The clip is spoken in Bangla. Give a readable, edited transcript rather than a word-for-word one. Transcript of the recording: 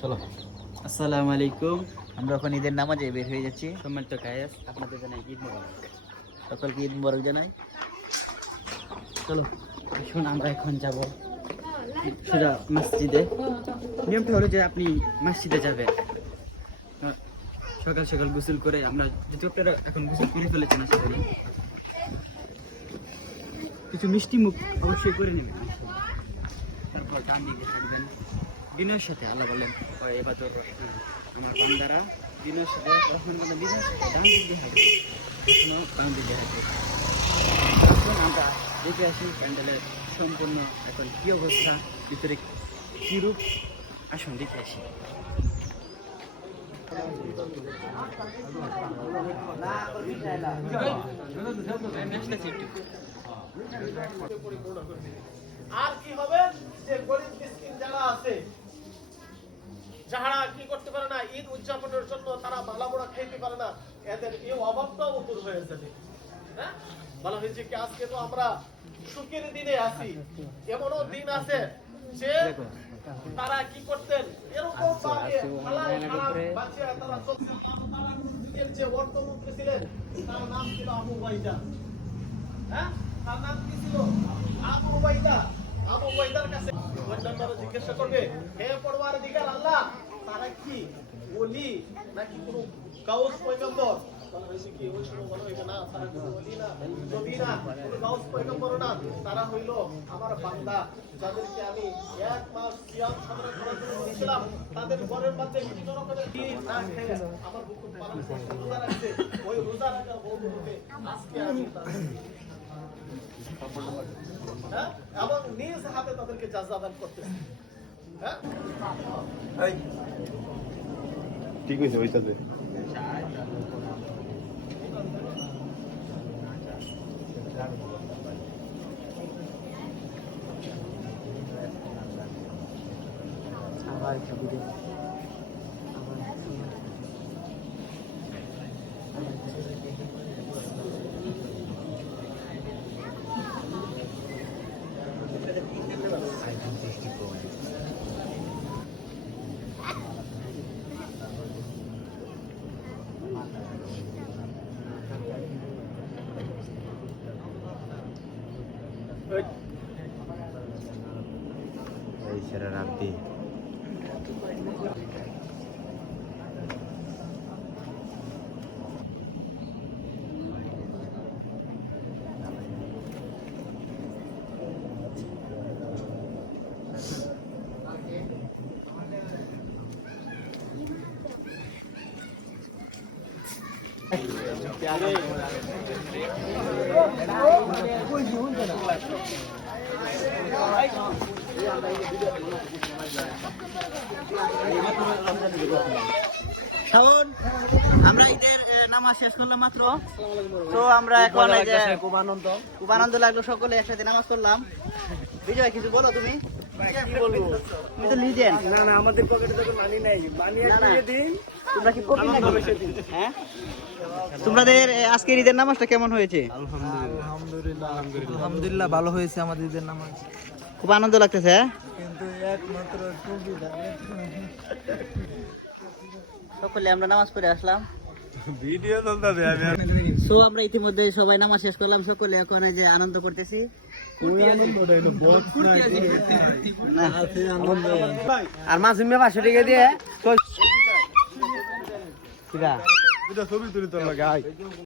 চলো। আসসালামু আলাইকুম। আমরা এখন ঈদের নামাজে বের হয়ে যাচ্ছি। সম্মানিত গায়েস, আপনাদের জানাই ঈদ মোবারক। সকলকে ঈদ মোবারক জানাই। চলো এখন আমরা এখন যাব সোজা মসজিদে। নিয়মটা হলো যে আপনি মসজিদে যাবেন সকাল সকাল গোসল করে। আমরা যেহেতু আপনারা এখন গোসল করে ফেলেছেন, আশা করি কিছু মিষ্টি মুখ অবশ্যই করে নেবেন। তারপর ডান দিকে থাকবেন বিনয়ের সাথে। আল্লাহ বলেন এবাদত আমার বান্দারা বিনয়ের সাথে রহমান বলেন বিনয়ের সাথে ডান দিক দিয়ে হাঁটবে, কখনো বাম দিক দিয়ে হাঁটবে। এখন আমরা দেখে আসি প্যান্ডেলের সম্পূর্ণ এখন কী অবস্থা, ভিতরে কী রূপ, আসুন দেখে আসি। আর কি হবে যে গরিব মিসকিন যারা আছে, যারা কি করতে পারে না, ঈদ উদযাপনের জন্য তারা ভালামোড়া খেতে পারে না, এদের এই অভাবটাও দূর হয়ে যাবে। হ্যাঁ, বলা হয়েছে কি আজকে তো আমরা সুখের দিনে আছি, এমনও দিন আছে যে তারা কি করতেন এরকম ভাবে হালাল হারাম বাঁচিয়ে তারা চলতেন। তারা যুগের যে অর্থমন্ত্রী ছিলেন তার নাম ছিল আবু উবাইদা। হ্যাঁ, তার নাম কি ছিল? আবু উবাইদা। আবু উবাইদার কাছে গোয়েন্দারা জিজ্ঞাসা করবে, হে পরওয়ারদিগার আল্লাহ, তারা কি ওলি নাকি কোন গাউস পয়গম্বর? বলা হয়েছে কি ওই সময় বলা হইবে না, তারা কোনো ওলি না, নবী না, কোনো গাউস পয়গম্বর না, তারা হইল আমার বান্দা, যাদেরকে আমি এক মাস সিয়াম সাধনা করার জন্য দিয়েছিলাম। তাদের ঘরের মধ্যে বিভিন্ন রকমের দিন না খেয়ে আমার হুকুম পালন করতে রোজা রাখছে। ওই রোজা রাখার বদৌলতে আজকে আমি হ্যাঁ, এবং নিজ হাতে তাদেরকে জাযা দান করতেছি। হ্যাঁ, ঠিক হয়েছে ওইটাতে। এই সেরা রাখবি। আমরা ঈদের নামাজ শেষ করলাম মাত্র, তো আমরা এখন এই যে খুব আনন্দ লাগলো, সকলে একসাথে নামাজ পড়লাম। বিজয় কিছু বলো তুমি? কি বলবো, তুমি তো লিজেন্ড। না না, আমাদের পকেটে তো মানি নাই, মানি দিয়ে দিন। তোমরা কি পকেট নাকি? হ্যাঁ, তোমাদের আজকের ঈদের নামাজটা কেমন হয়েছে? আলহামদুলিল্লাহ ভালো হয়েছে আমাদের ঈদের নামাজ, খুব আনন্দ লাগতেছে। কিন্তু একমাত্র সকলে আমরা নামাজ পড়ে আসলাম। ভিডিও চলতেছে। সো আমরা ইতিমধ্যে সবাই নামাজ শেষ করলাম, সকলে এখন এই যে আনন্দ করতেছি। আর মাছ জমে 500 টাকা দিয়ে ছবি তুলি তোর লাগে।